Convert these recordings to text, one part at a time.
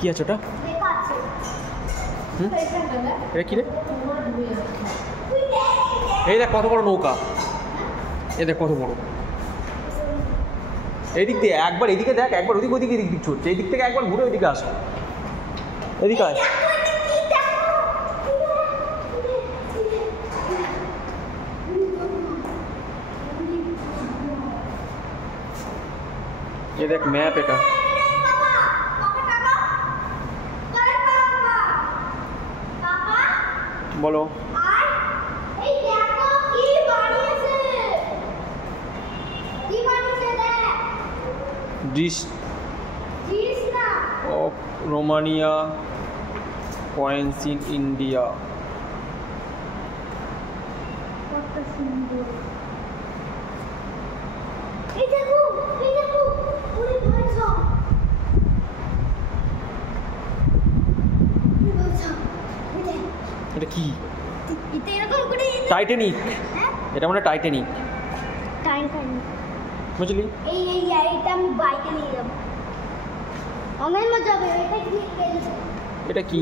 কি আছে ওটা? এটা কি রে? এই দেখ কত বড় নৌকা, এই দেখ কত বড়। এই দিক দিয়ে একবার এদিকে দেখ, একবার ওদিকে ওদিকে এদিক দিক ছুটছে, এই দিক থেকে একবার ঘুরে ওইদিকে আসো, এদিকে আয়। ये देख मैप এটা বলো। এই দেখো কি বানিয়েছে, কি বানিয়েছে দেখ। ডিশ না of Romania points in India. কত সুন্দর। এই দেখো পুরো ভাষা, এটা কি? এটা এরকম করে টাইটানিক। হ্যাঁ এটা মানে টাইটানিক, টাইটানিক বুঝলি? এই এইটা আমি বাইকে নিয়ে যাব, অনেক মজা হবে। এটা কি? এটা কি?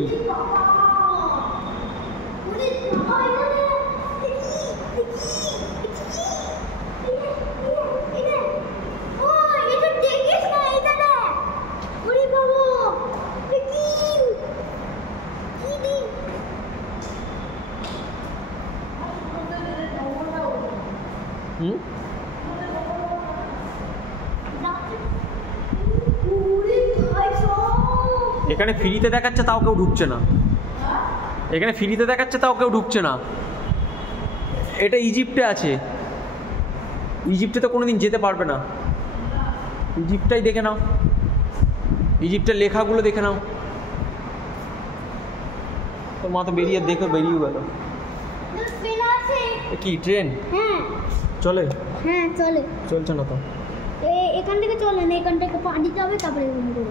এখানে ফ্রিতে দেখাচ্ছে তাও কেউ ঢুকছে না, এখানে ফ্রিতে দেখাচ্ছে তাও কেউ ঢুকছে না। এটা ইজিপ্টে আছে, ইজিপ্টে তো কোনোদিন যেতে পারবে না। ইজিপ্টটাই দেখে নাও, ইজিপ্টের লেখাগুলো দেখে নাও। তোর মা তো বেরিয়ে দেখে বেরিয়ে গেল। কি ট্রেন? হ্যাঁ চলে? হ্যাঁ চলে। চলছে না তো, এখান থেকে চলে না, এখান থেকে পা দিতে হবে তারপরে এরকম করে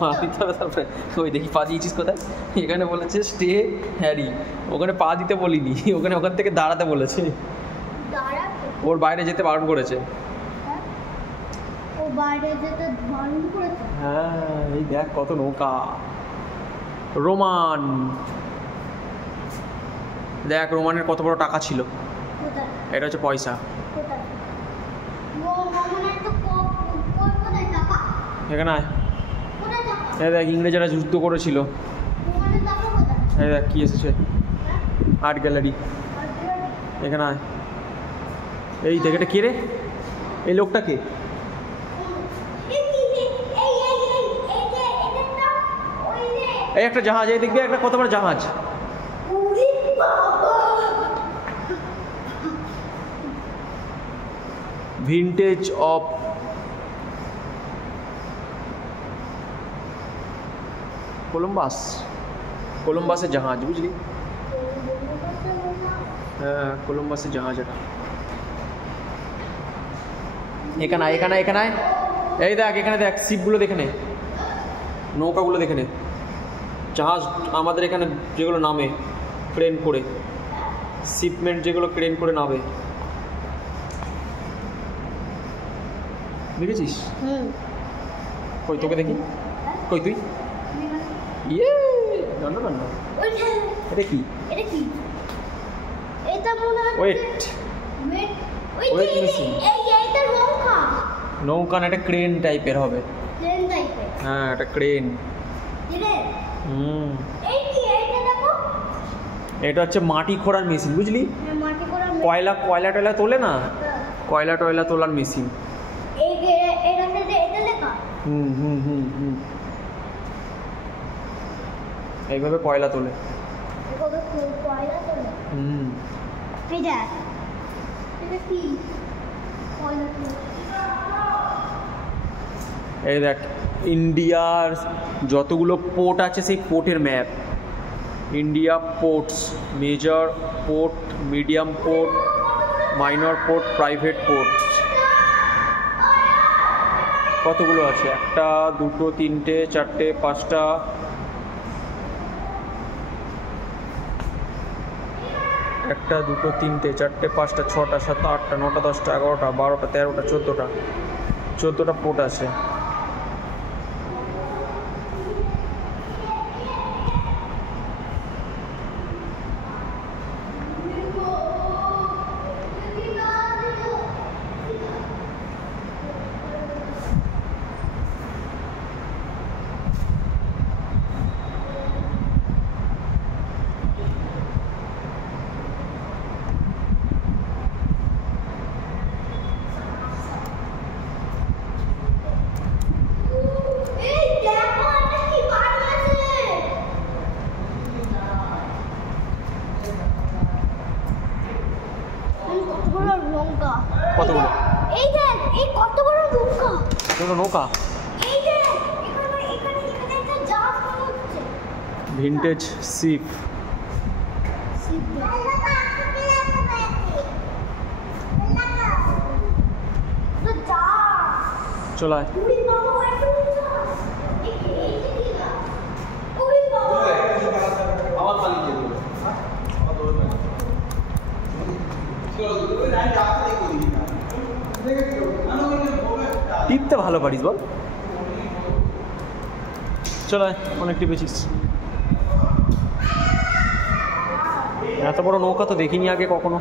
পা দিতে হবে তারপরে। ওই দেখি পা দিয়েছিস কোথায়? এখানে বলেছে স্টে হ্যারি, ওখানে পা দিতে বলিনি, ওখানে ওখান থেকে দাঁড়াতে বলেছে। ওর বাইরে যেতে বারণ করেছে। ও বাইরে যেতে বারণ করেছে? হ্যাঁ এই দেখ কত নৌকা। রোমান, দেখ রোমানের কত বড় টাকা ছিল। এটা হচ্ছে পয়সা। এখানে আয়, এই দেখ ইংরেজরা যুদ্ধ করেছিল। এই দেখ কি এসেছে, আর্ট গ্যালারি। এখানে আয়, এই দেখ এটা কে রে? এই লোকটা কে? এই একটা জাহাজ, এই দেখবি একটা কত বড় জাহাজ। ভিন্টেজ অফ কলম্বাস, কলম্বাসের জাহাজ, বুঝলি? হ্যাঁ কলম্বাসের জাহাজ এটা। এখানে আয়, এখানে এখানে আয়, এই দেখ এখানে দেখ শিপগুলো দেখে নে, নৌকাগুলো দেখে নে। জাহাজ আমাদের এখানে যেগুলো নামে ক্রেন করে, শিপমেন্ট যেগুলো ক্রেন করে নামে, দেখেছিস? কই তোকে দেখি, কই তুই? ইয়ে জানো না, এটা কি? এটা কি? এটা মনে হয় ওয়েট ওয়েট মেশিন। এইটা নৌকা, নৌকা না, এটা ক্রেন টাইপের হবে। ক্রেন টাইপের? হ্যাঁ এটা ক্রেন। এই কি? এইটা দেখো, এটা হচ্ছে মাটি খোঁড়ার মেশিন, বুঝলি? মাটি করা কয়লা টয়লা তোলে না, কয়লা টয়লা তোলার মেশিন। এই এটা লেখা। এইভাবে কয়লা তোলে। কয়লা তোলে? এটা কি? কয়লা তোলে। এই দেখ ইন্ডিয়ার যতগুলো পোর্ট আছে সেই পোর্টের map. India ports, major port, medium port, minor port, private ports কতগুলো আছে? 1 2 3 4 5টা, 1 2 3 4 5টা 6টা 7টা 8টা 9টা 10টা 11টা 12টা 13টা 14টা পোর্ট আছে। নৌকা, এই যে এখানে একটা জাহাজ মনে হচ্ছে। Vintage ship. চলো আয়। টিপতে ভালো পারিস বল। চলো আয়, অনেক টিপেছিস। এত বড় নৌকা তো দেখিনি আগে কখনো।